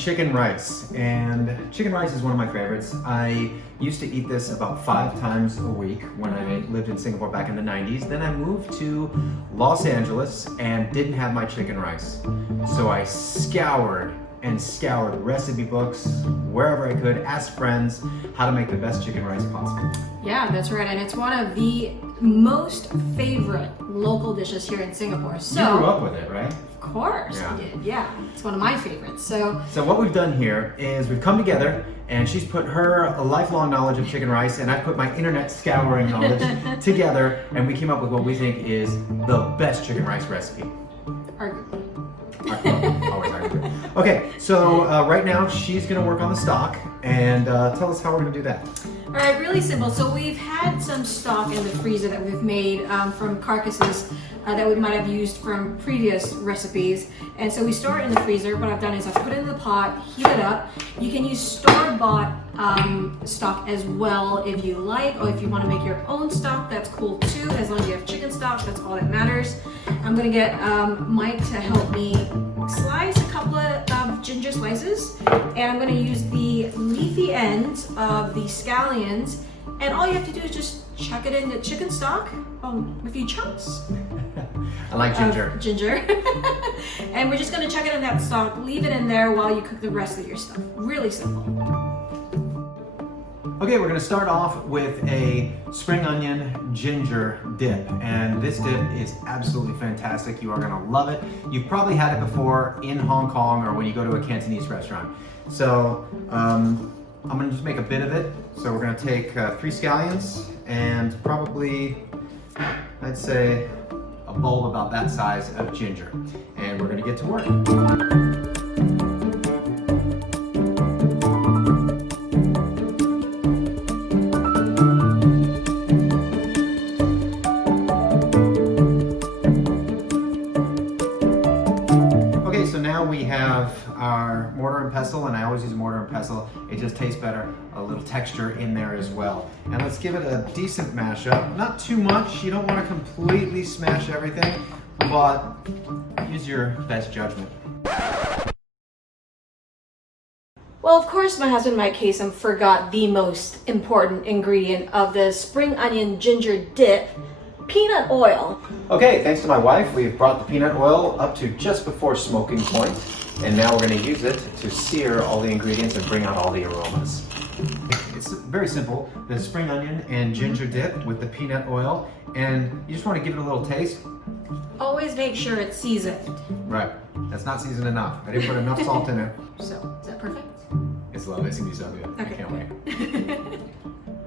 chicken rice, and chicken rice is one of my favorites. I used to eat this about 5 times a week when I lived in Singapore back in the 90s. Then I moved to Los Angeles and didn't have my chicken rice. So I scoured recipe books wherever I could, asked friends how to make the best chicken rice possible. Yeah, that's right, and it's one of the most favorite local dishes here in Singapore. So you grew up with it, right? Of course Yeah. I did. Yeah, it's one of my favorites. So what we've done here is we've come together, and she's put her lifelong knowledge of chicken rice, and I put my internet scouring knowledge together, and we came up with what we think is the best chicken rice recipe. arguably. Always arguably. Okay, so right now she's gonna work on the stock, and tell us how we're gonna do that. All right, really simple. So we've had some stock in the freezer that we've made from carcasses that we might have used from previous recipes. And so we store it in the freezer. What I've done is I've put it in the pot, heat it up. You can use store-bought stock as well if you like, or if you want to make your own stock, that's cool too. As long as you have chicken stock, that's all that matters. I'm gonna get Mike to help me slice a couple of ginger slices, and I'm gonna use the leafy ends of the scallions, and all you have to do is just chuck it in the chicken stock, a few chunks. I like ginger. Ginger. And we're just gonna chuck it in that stock, leave it in there while you cook the rest of your stuff. Really simple. Okay, we're gonna start off with a spring onion ginger dip, and this dip is absolutely fantastic. You are gonna love it. You've probably had it before in Hong Kong or when you go to a Cantonese restaurant. So I'm gonna just make a bit of it. So we're gonna take 3 scallions and probably, I'd say, a bulb about that size of ginger, and we're gonna get to work. Okay, so now we have our mortar and pestle, and I always use mortar and pestle. It just tastes better, a little texture in there as well. And let's give it a decent mash up. Not too much, you don't want to completely smash everything, but use your best judgment. Well, of course, my husband Mike Kasem forgot the most important ingredient of the spring onion ginger dip, peanut oil. Okay, thanks to my wife, we've brought the peanut oil up to just before smoking point, and now we're going to use it to sear all the ingredients and bring out all the aromas. It's very simple, the spring onion and ginger dip with the peanut oil, and you just want to give it a little taste. Always make sure it's seasoned. Right, that's not seasoned enough. I didn't put enough salt in it. So, is that perfect? It's lovely, it's going to be so good. Okay, I can't wait.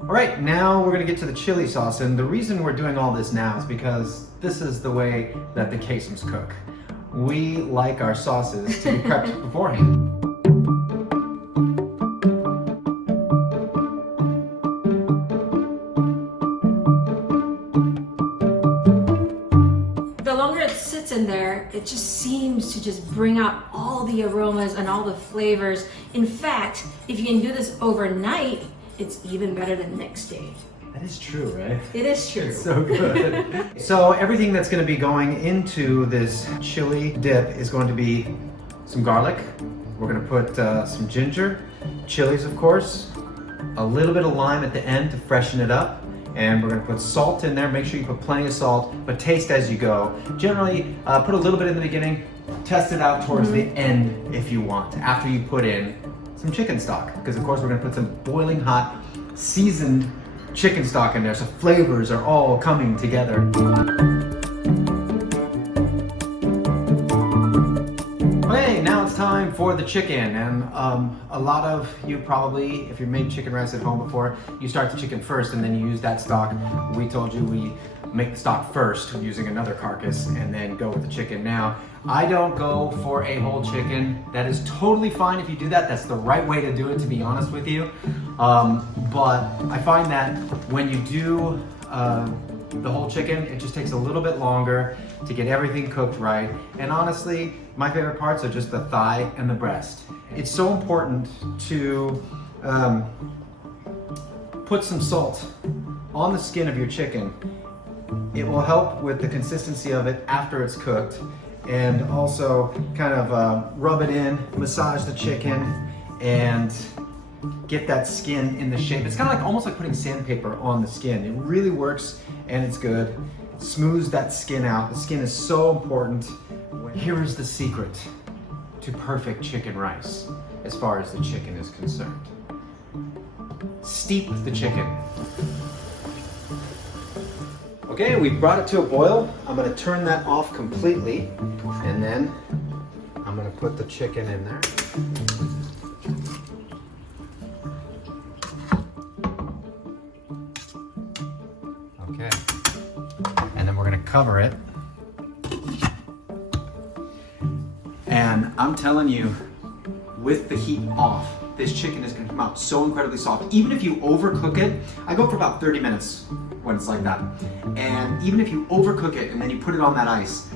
All right, now we're gonna get to the chili sauce, and the reason we're doing all this now is because this is the way that the Kasems cook. We like our sauces to be prepped beforehand. The longer it sits in there, it just seems to just bring out all the aromas and all the flavors. In fact, if you can do this overnight, it's even better the next day. That is true, right? It is true. It's so good. So everything that's going to be going into this chili dip is going to be some garlic. We're going to put some ginger, chilies of course, a little bit of lime at the end to freshen it up, and we're going to put salt in there. Make sure you put plenty of salt, but taste as you go. Generally, put a little bit in the beginning, test it out towards the end if you want, after you put in some chicken stock, because of course we're going to put some boiling hot seasoned chicken stock in there, so flavors are all coming together. Okay, now it's time for the chicken, and a lot of you probably, if you've made chicken rice at home before, you start the chicken first and then you use that stock. We told you we make the stock first using another carcass and then go with the chicken. Now, I don't go for a whole chicken. That is totally fine if you do that. That's the right way to do it, to be honest with you. But I find that when you do the whole chicken, it just takes a little bit longer to get everything cooked right. And honestly, my favorite parts are just the thigh and the breast. It's so important to put some salt on the skin of your chicken. It will help with the consistency of it after it's cooked, and also kind of rub it in, massage the chicken, and get that skin in the shape. It's kind of like almost like putting sandpaper on the skin. It really works and it's good. Smooths that skin out. The skin is so important. Here is the secret to perfect chicken rice as far as the chicken is concerned. Steep the chicken. Okay, we brought it to a boil. I'm gonna turn that off completely, and then I'm gonna put the chicken in there. Okay, and then we're gonna cover it. And I'm telling you, with the heat off, this chicken is gonna come out so incredibly soft. Even if you overcook it, I go for about 30 minutes when it's like that. And even if you overcook it and then you put it on that ice,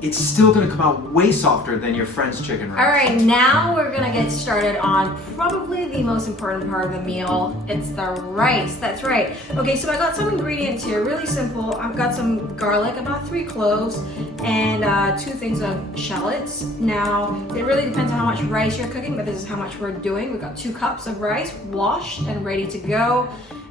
it's still gonna come out way softer than your friend's chicken rice. All right, now we're gonna get started on probably the most important part of the meal. It's the rice, that's right. Okay, so I got some ingredients here, really simple. I've got some garlic, about 3 cloves, and 2 things of shallots. Now, it really depends on how much rice you're cooking, but this is how much we're doing. We've got 2 cups of rice, washed and ready to go.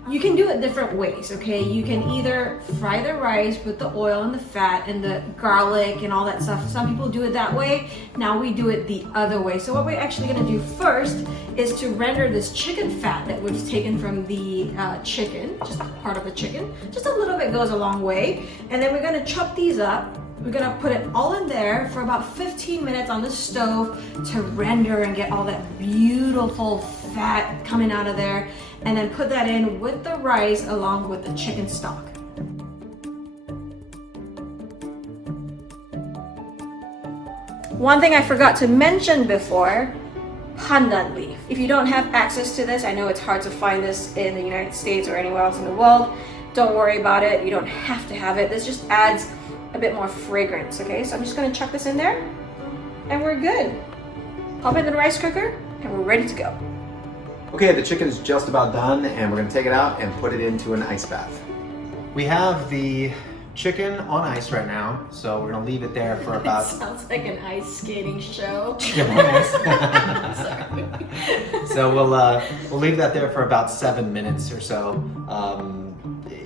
You can do it different ways, okay? You can either fry the rice with the oil and the fat and the garlic and all that stuff. Some people do it that way. Now we do it the other way. So what we're actually gonna do first is to render this chicken fat that we've taken from the chicken, just part of the chicken. Just a little bit goes a long way. And then we're gonna chop these up. We're gonna put it all in there for about 15 minutes on the stove to render and get all that beautiful fat coming out of there. And then put that in with the rice along with the chicken stock. One thing I forgot to mention before, pandan leaf. If you don't have access to this, I know it's hard to find this in the United States or anywhere else in the world. Don't worry about it. You don't have to have it. This just adds a bit more fragrance, okay? So I'm just gonna chuck this in there and we're good. Pop it in the rice cooker and we're ready to go. Okay, the chicken is just about done, and we're gonna take it out and put it into an ice bath. We have the chicken on ice right now, so we're gonna leave it there for about... It sounds like an ice skating show. Sorry. So we'll leave that there for about 7 minutes or so.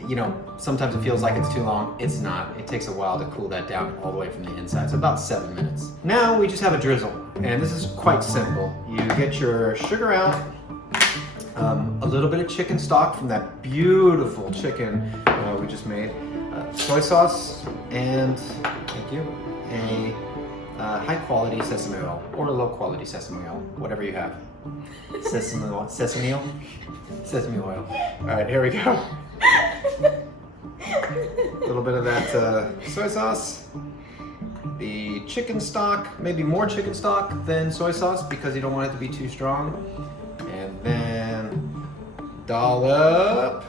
You know, sometimes it feels like it's too long. It's not. It takes a while to cool that down all the way from the inside. So about 7 minutes. Now we just have a drizzle, and this is quite simple. You get your sugar out, a little bit of chicken stock from that beautiful chicken we just made, soy sauce, and thank you, a high quality sesame oil or low quality sesame oil, whatever you have. Sesame oil, sesame oil, sesame oil. All right, here we go. A little bit of that soy sauce, the chicken stock, maybe more chicken stock than soy sauce because you don't want it to be too strong. And then dollop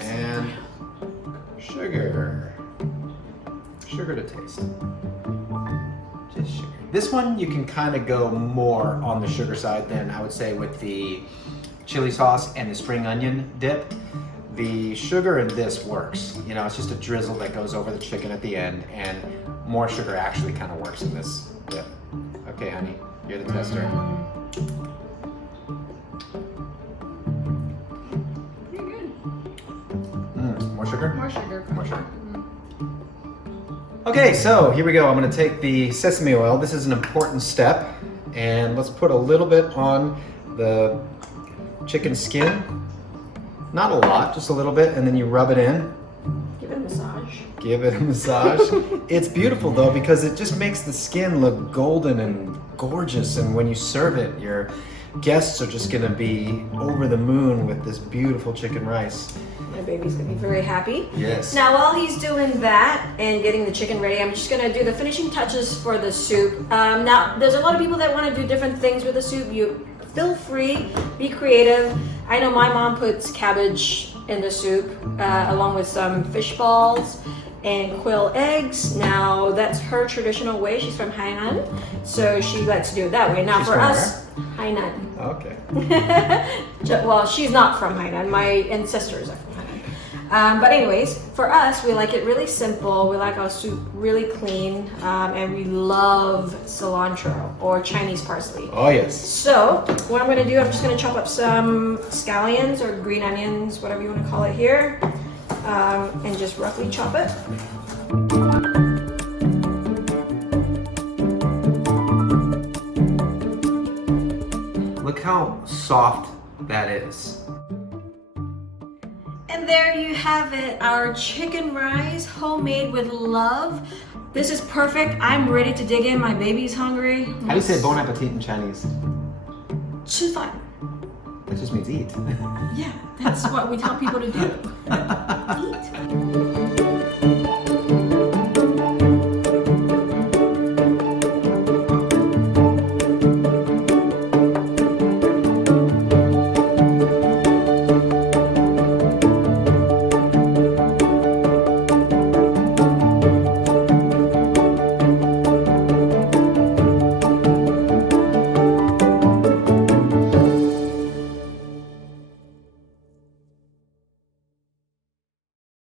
and sugar. Sugar to taste. Just sugar. This one you can kind of go more on the sugar side than I would say with the chili sauce and the spring onion dip. The sugar in this works. You know, it's just a drizzle that goes over the chicken at the end, and more sugar actually kind of works in this dip. Okay, honey, you're the tester. Pretty good. More sugar? More sugar. More sugar. Okay, so here we go. I'm gonna take the sesame oil. This is an important step, and let's put a little bit on the chicken skin. Not a lot, just a little bit, and then you rub it in. Give it a massage. Give it a massage. It's beautiful though because it just makes the skin look golden and gorgeous, and when you serve it, your guests are just gonna be over the moon with this beautiful chicken rice. My baby's gonna be very happy. Yes. Now while he's doing that and getting the chicken ready, I'm just gonna do the finishing touches for the soup. Now there's a lot of people that wanna do different things with the soup. You feel free, be creative. I know my mom puts cabbage in the soup along with some fish balls and quail eggs. Now that's her traditional way. She's from Hainan, so she likes to do it that way. Now She's for from us, Hainan. Okay. Well, she's not from Hainan. My ancestors are from But anyways, for us, we like it really simple. We like our soup really clean, and we love cilantro or Chinese parsley. Oh yes. So what I'm gonna do, I'm just gonna chop up some scallions or green onions, whatever you wanna call it here, and just roughly chop it. Look how soft that is. And there you have it, our chicken rice, homemade with love. This is perfect. I'm ready to dig in. My baby's hungry. How do you say bon appetit in Chinese? 吃饭. That just means eat. Yeah, that's what we tell people to do. Eat.